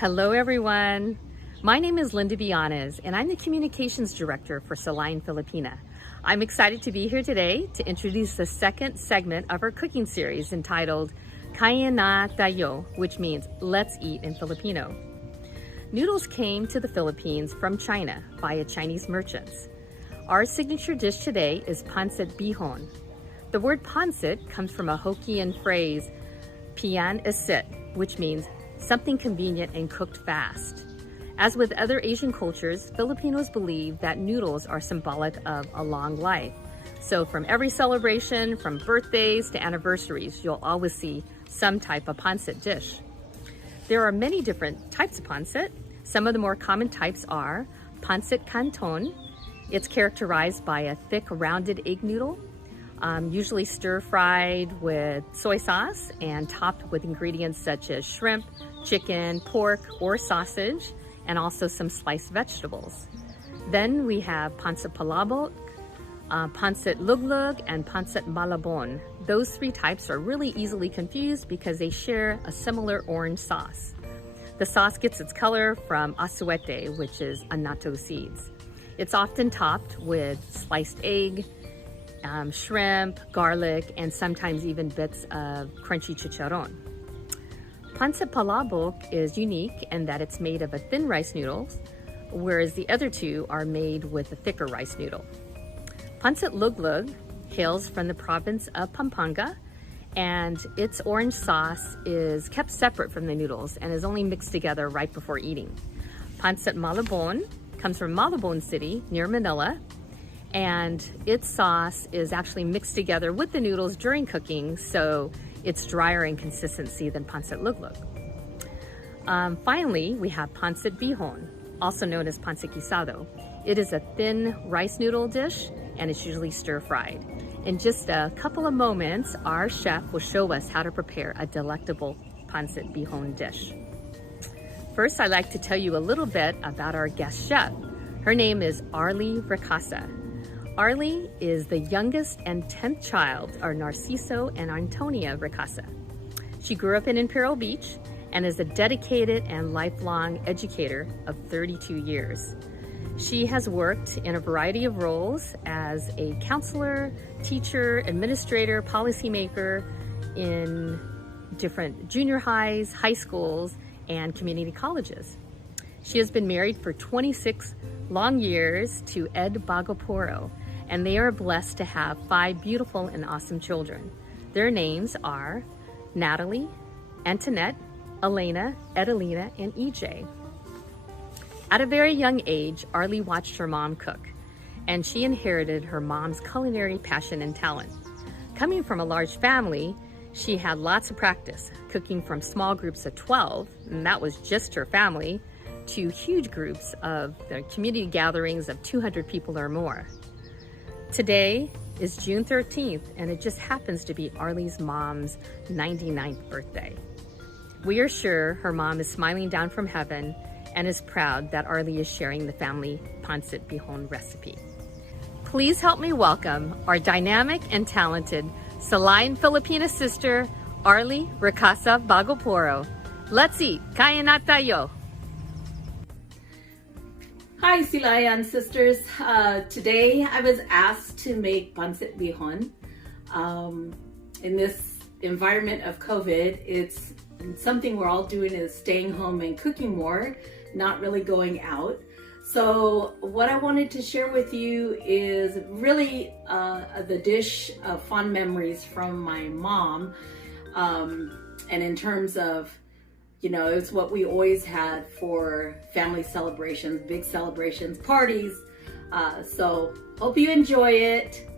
Hello everyone. My name is Linda Bianes and I'm the Communications Director for Silayan Filipina. I'm excited to be here today to introduce the second segment of our cooking series entitled Kain na tayo, which means let's eat in Filipino. Noodles came to the Philippines from China via Chinese merchants. Our signature dish today is Pancit Bihon. The word pancit comes from a Hokkien phrase, pian isit, which means something convenient and cooked fast. As with other Asian cultures, Filipinos believe that noodles are symbolic of a long life. So from every celebration, from birthdays to anniversaries, you'll always see some type of pancit dish. There are many different types of pancit. Some of the more common types are pancit canton. It's characterized by a thick rounded egg noodle, usually stir-fried with soy sauce and topped with ingredients such as shrimp, chicken, pork, or sausage, and also some sliced vegetables. Then we have pancit palabok, pancit luglug, and pancit malabon. Those three types are really easily confused because they share a similar orange sauce. The sauce gets its color from saute, which is annatto seeds. It's often topped with sliced egg, shrimp, garlic, and sometimes even bits of crunchy chicharron. Pancit palabok is unique in that it's made of a thin rice noodles, whereas the other two are made with a thicker rice noodle. Pancit luglug hails from the province of Pampanga, and its orange sauce is kept separate from the noodles and is only mixed together right before eating. Pancit malabon comes from Malabon City near Manila, and its sauce is actually mixed together with the noodles during cooking, so it's drier in consistency than pancit luglug. Finally, we have pancit bihon, also known as pancit guisado. It is a thin rice noodle dish, and it's usually stir-fried. In just a couple of moments, our chef will show us how to prepare a delectable pancit bihon dish. First, I'd like to tell you a little bit about our guest chef. Her name is Arlie Ricasa. Arlie is the youngest and 10th child of Narciso and Antonia Ricasa. She grew up in Imperial Beach and is a dedicated and lifelong educator of 32 years. She has worked in a variety of roles as a counselor, teacher, administrator, policymaker in different junior highs, high schools, and community colleges. She has been married for 26 long years to Ed Bagaporo, and they are blessed to have 5 beautiful and awesome children. Their names are Natalie, Antoinette, Elena, Edelina, and EJ. At a very young age, Arlie watched her mom cook, and she inherited her mom's culinary passion and talent. Coming from a large family, she had lots of practice, cooking from small groups of 12, and that was just her family, to huge groups of the community gatherings of 200 people or more. Today is June 13th, and it just happens to be Arlie's mom's 99th birthday. We are sure her mom is smiling down from heaven and is proud that Arlie is sharing the family pancit bihon recipe. Please help me welcome our dynamic and talented Silayan Filipina sister, Arlie Ricasa Bagaporo. Let's eat! Kain na tayo! Hi Silayan sisters. Today I was asked to make pancit bihon. In this environment of COVID, it's something we're all doing is staying home and cooking more, not really going out. So what I wanted to share with you is really the dish of fond memories from my mom. And in terms of, it's what we always had for family celebrations, big celebrations, parties. So hope you enjoy it.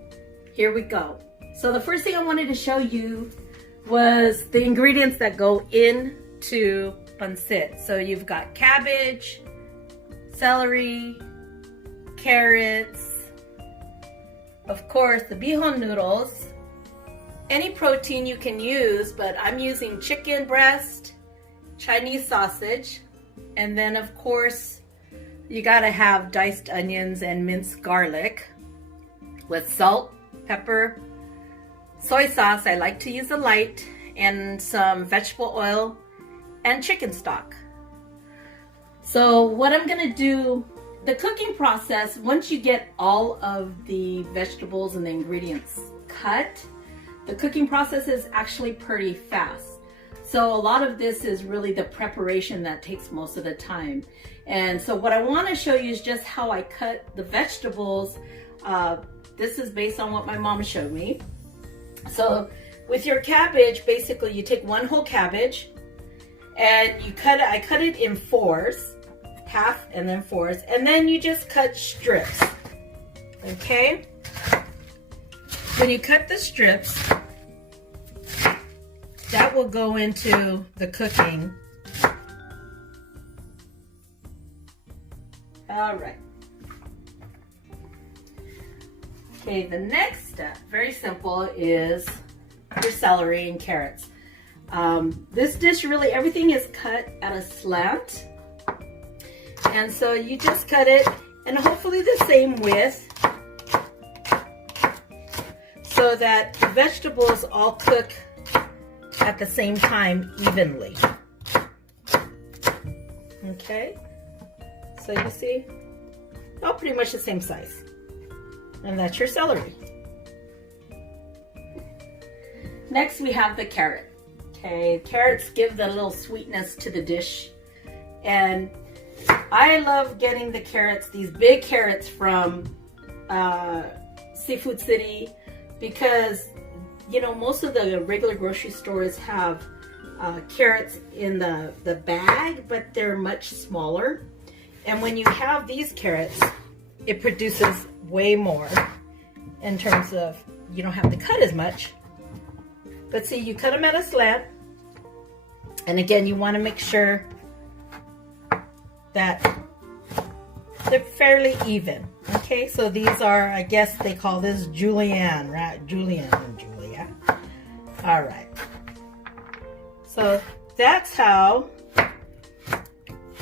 Here we go. So the first thing I wanted to show you was the ingredients that go into pancit. So you've got cabbage, celery, carrots, of course the bihon noodles, any protein you can use, but I'm using chicken breast, Chinese sausage, and then of course you gotta have diced onions and minced garlic with salt, pepper, soy sauce. I like to use a light, and some vegetable oil and chicken stock. So what I'm gonna do, the cooking process, once you get all of the vegetables and the ingredients cut, the cooking process is actually pretty fast. So a lot of this is really the preparation that takes most of the time. And so what I want to show you is just how I cut the vegetables. This is based on what my mom showed me. So with your cabbage, basically you take one whole cabbage and you cut it. I cut it in fours, half and then fours, and then you just cut strips. Okay? When you cut the strips, that will go into the cooking. All right. Okay, the next step, very simple, is your celery and carrots. This dish, really, everything is cut at a slant. And so you just cut it, and hopefully the same width, so that the vegetables all cook at the same time evenly. Okay, so you see, all pretty much the same size. And that's your celery. Next we have the carrot. Okay, carrots give the little sweetness to the dish. And I love getting the carrots, these big carrots from Seafood City, because you know, most of the regular grocery stores have carrots in the bag, but they're much smaller. And when you have these carrots, it produces way more in terms of you don't have to cut as much. But see, you cut them at a slant. And again, you want to make sure that they're fairly even. Okay, so these are, I guess they call this julienne, right? Julienne and Julia. All right. So that's how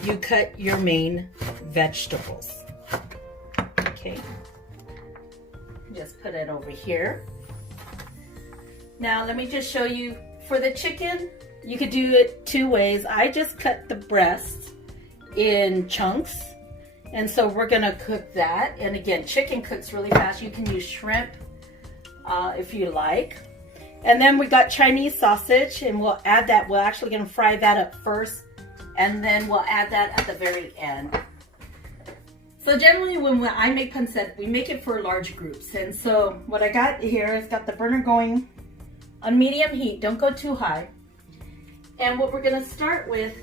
you cut your main vegetables. Okay. Just put it over here. Now let me just show you, for the chicken, you could do it two ways. I just cut the breast in chunks. And so we're gonna cook that. And again, chicken cooks really fast. You can use shrimp if you like. And then we got Chinese sausage, and we'll add that. We're actually gonna fry that up first, and then we'll add that at the very end. So generally when I make pancit, we make it for large groups. And so what I got here is got the burner going on medium heat. Don't go too high. And what we're gonna start with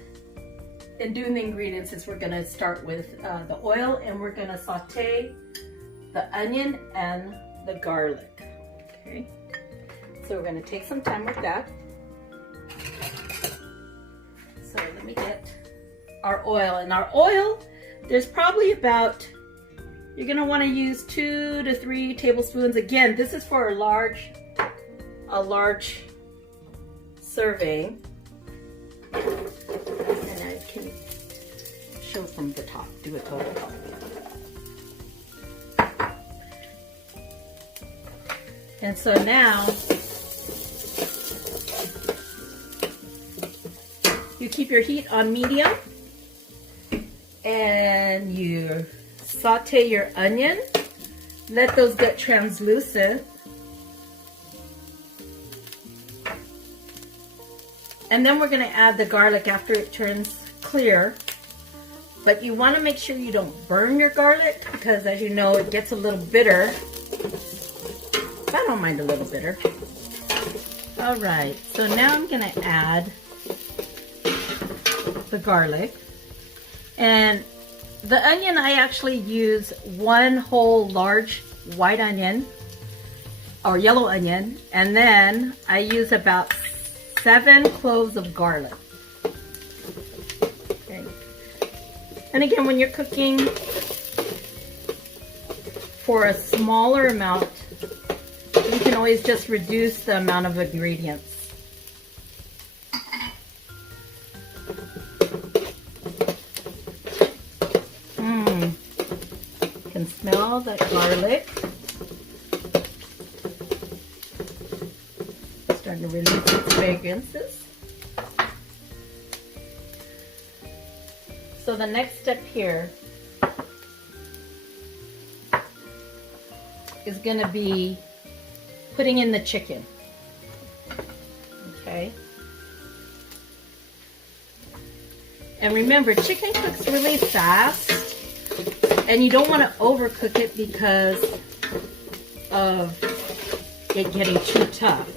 in doing the ingredients is we're gonna start with the oil, and we're gonna saute the onion and the garlic. Okay, so we're gonna take some time with that. So let me get our oil, and our oil, there's probably about, you're gonna wanna use 2 to 3 tablespoons. Again, this is for a large serving. And I can show from the top, do a total top. And so now, you keep your heat on medium, and you saute your onion. Let those get translucent. And then we're gonna add the garlic after it turns clear. But you wanna make sure you don't burn your garlic, because as you know, it gets a little bitter. I don't mind a little bitter. All right, so now I'm gonna add the garlic. And the onion, I actually use 1 whole large white onion or yellow onion, and then I use about 7 cloves of garlic. Okay. And again, when you're cooking for a smaller amount, you can always just reduce the amount of ingredients. You can smell that garlic. Starting to release its fragrances. So the next step here is going to be putting in the chicken. Okay. And remember, chicken cooks really fast, and you don't want to overcook it because of it getting too tough.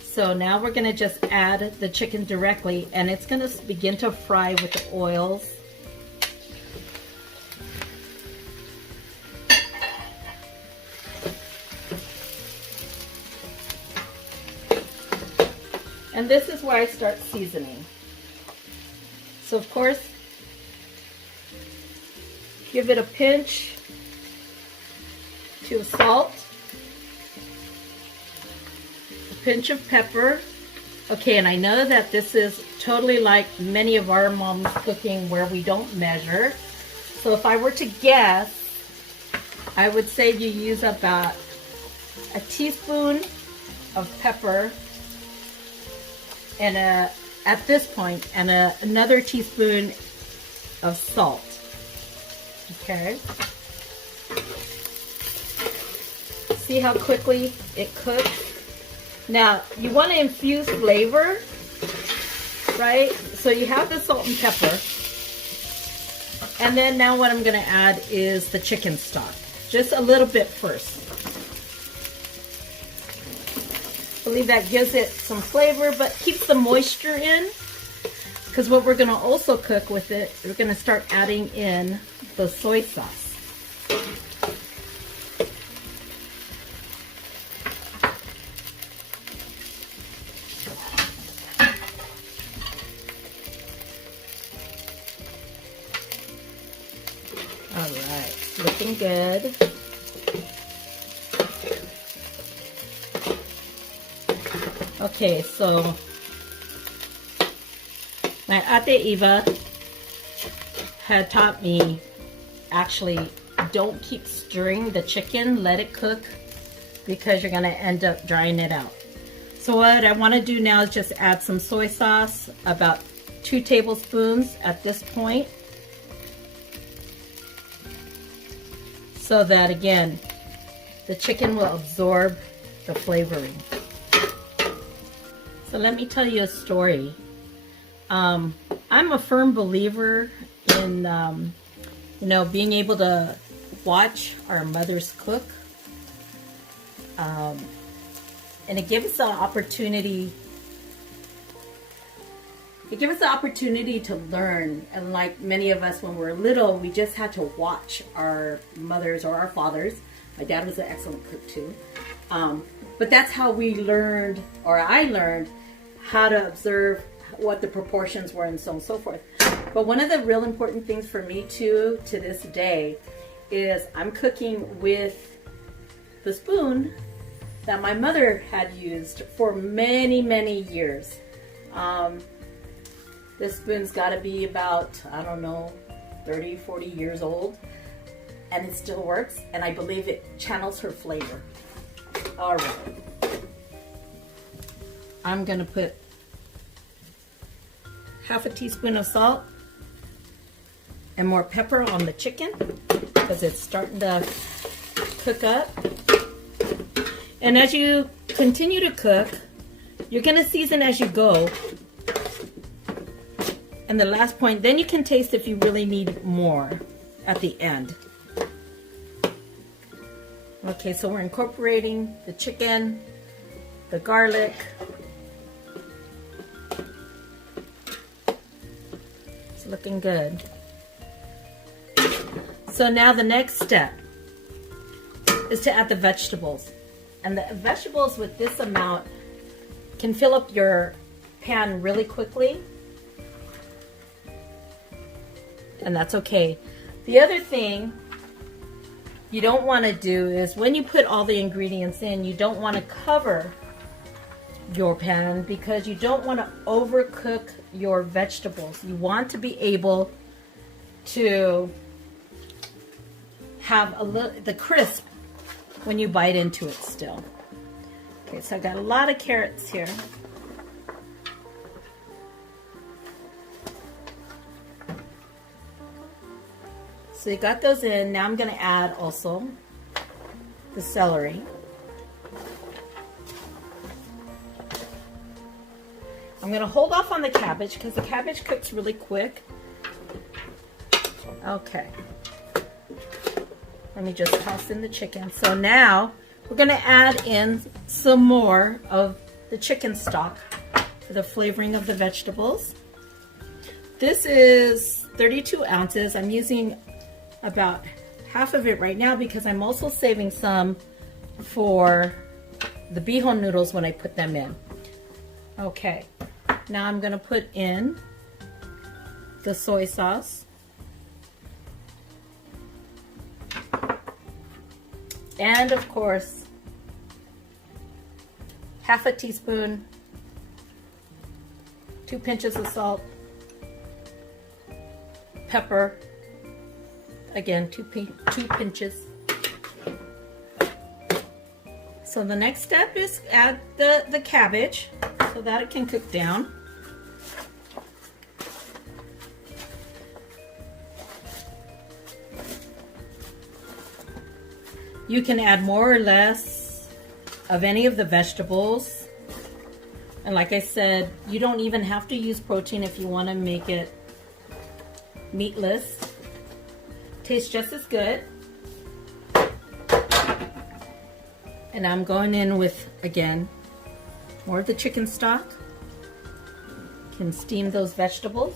So now we're going to just add the chicken directly, and it's going to begin to fry with the oils. And this is where I start seasoning. So of course, give it a pinch of salt, a pinch of pepper. Okay, and I know that this is totally like many of our moms cooking where we don't measure. So if I were to guess, I would say you use about a teaspoon of pepper and at this point, and another teaspoon of salt. Okay. See how quickly it cooks? Now, you want to infuse flavor, right? So you have the salt and pepper. And then now what I'm going to add is the chicken stock. Just a little bit first. I believe that gives it some flavor, but keeps the moisture in. Because what we're going to also cook with it, we're going to start adding in the soy sauce. All right, looking good. Okay, so my Ate Eva had taught me, actually, don't keep stirring the chicken, let it cook, because you're gonna end up drying it out. So what I wanna do now is just add some soy sauce, about 2 tablespoons at this point. So that, again, the chicken will absorb the flavoring. So let me tell you a story. I'm a firm believer in, being able to watch our mothers cook. And it gives us the opportunity. It gives us the opportunity to learn. And like many of us when we were little, we just had to watch our mothers or our fathers. My dad was an excellent cook too. But that's how we learned, or I learned, how to observe what the proportions were and so on and so forth. But one of the real important things for me too, to this day, is I'm cooking with the spoon that my mother had used for many, many years. This spoon's gotta be about, I don't know, 30, 40 years old. And it still works, and I believe it channels her flavor. All right. I'm gonna put half a teaspoon of salt and more pepper on the chicken because it's starting to cook up. And as you continue to cook, you're gonna season as you go. And the last point, then you can taste if you really need more at the end. Okay, so we're incorporating the chicken, the garlic. It's looking good. So now the next step is to add the vegetables. And the vegetables with this amount can fill up your pan really quickly. And that's okay. The other thing you don't want to do is when you put all the ingredients in, you don't want to cover your pan because you don't want to overcook your vegetables. You want to be able to have a little the crisp when you bite into it still. Okay, so I've got a lot of carrots here. So you got those in. Now I'm going to add also the celery. I'm going to hold off on the cabbage because the cabbage cooks really quick. Okay. Let me just toss in the chicken. So now we're going to add in some more of the chicken stock for the flavoring of the vegetables. This is 32 ounces. I'm using about half of it right now because I'm also saving some for the bihon noodles when I put them in. Okay, now I'm going to put in the soy sauce. And of course, half a teaspoon, 2 pinches of salt, pepper, again, two pinches. So the next step is add the cabbage so that it can cook down. You can add more or less of any of the vegetables. And like I said, you don't even have to use protein if you want to make it meatless. Tastes just as good. And I'm going in with, again, more of the chicken stock. Can steam those vegetables.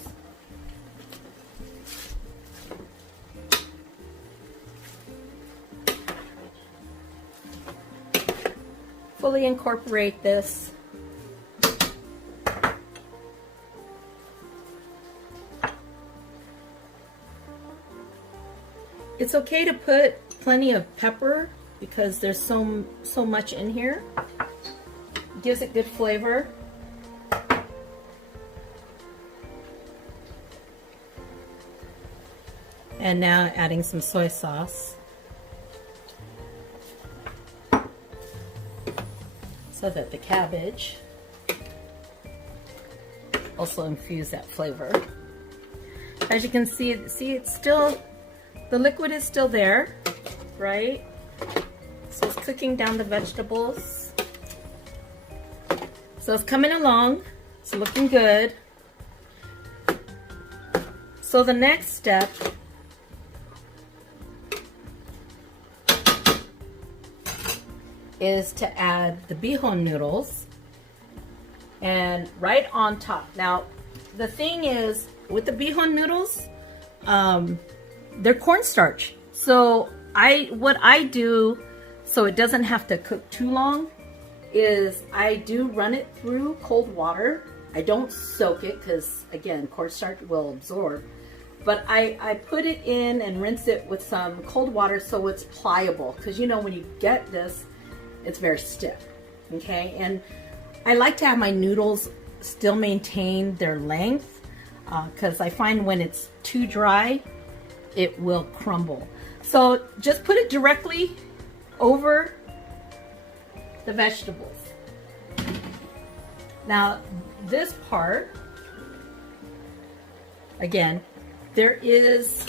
Fully incorporate this. It's okay to put plenty of pepper because there's so much in here. It gives it good flavor. And now adding some soy sauce. So that the cabbage also infuse that flavor. As you can see it's still, the liquid is still there, right? So it's cooking down the vegetables. So it's coming along, it's looking good. So the next step is to add the bihon noodles and right on top. Now the thing is with the bihon noodles, they're cornstarch. So what I do so it doesn't have to cook too long is I do run it through cold water. I don't soak it because again cornstarch will absorb, but I put it in and rinse it with some cold water so it's pliable, because you know when you get this it's very stiff. Okay, and I like to have my noodles still maintain their length because I find when it's too dry it will crumble. So just put it directly over the vegetables. Now this part, again, there is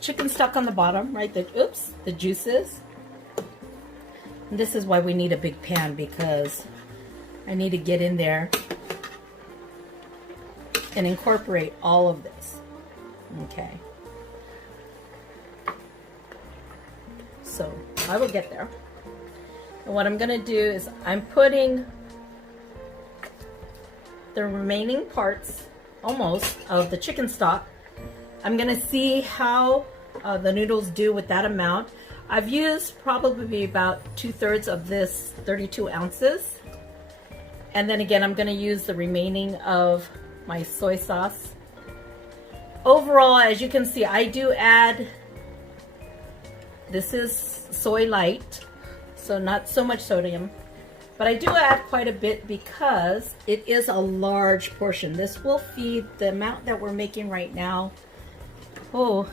chicken stock on the bottom, right? The juices. And this is why we need a big pan, because I need to get in there and incorporate all of this. Okay. So I will get there. And what I'm going to do is I'm putting the remaining parts, almost, of the chicken stock. I'm going to see how the noodles do with that amount. I've used probably about 2/3 of this 32 ounces. And then again, I'm going to use the remaining of my soy sauce. Overall, as you can see, I do add, this is soy light, so not so much sodium, but I do add quite a bit because it is a large portion. This will feed, the amount that we're making right now, will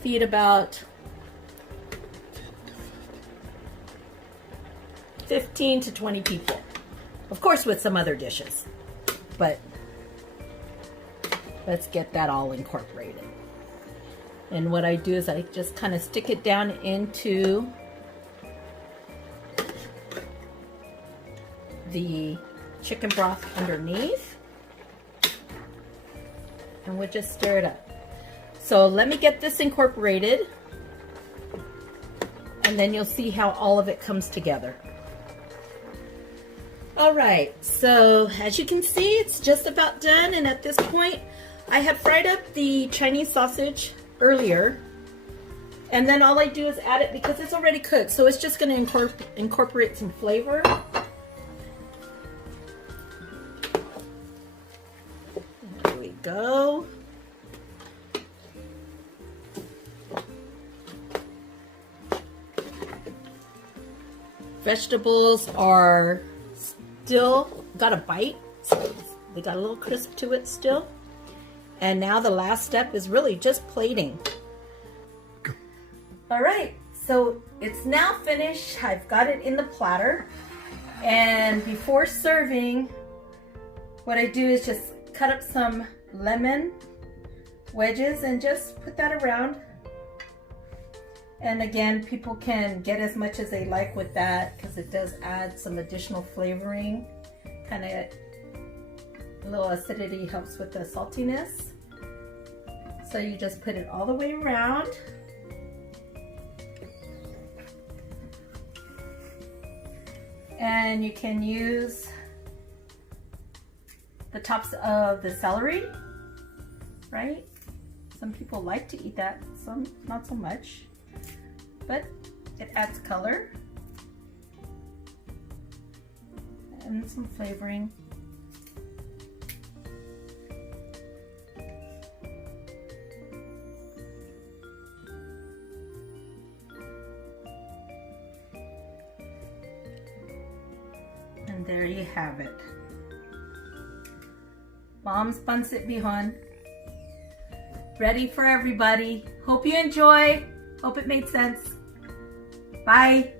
feed about 15 to 20 people. Of course with some other dishes, but let's get that all incorporated. And what I do is I just kind of stick it down into the chicken broth underneath, and we'll just stir it up. So let me get this incorporated, and then you'll see how all of it comes together. All right, so as you can see, it's just about done, and at this point, I had fried up the Chinese sausage earlier, and then all I do is add it because it's already cooked, so it's just going to incorporate some flavor. There we go. Vegetables are still got a bite, so they got a little crisp to it still. And now the last step is really just plating. All right, so it's now finished. I've got it in the platter. And before serving, what I do is just cut up some lemon wedges and just put that around. And again, people can get as much as they like with that because it does add some additional flavoring. Kind of a little acidity helps with the saltiness. So you just put it all the way around. And you can use the tops of the celery, right? Some people like to eat that, some not so much. But it adds color and some flavoring. And there you have it. Mom's Pancit Bihon. Ready for everybody. Hope you enjoy. Hope it made sense. Bye.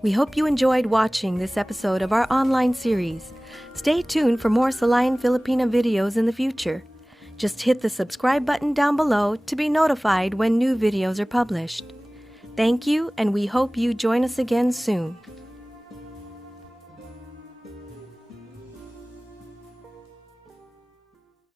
We hope you enjoyed watching this episode of our online series. Stay tuned for more Silayan Filipina videos in the future. Just hit the subscribe button down below to be notified when new videos are published. Thank you, and we hope you join us again soon.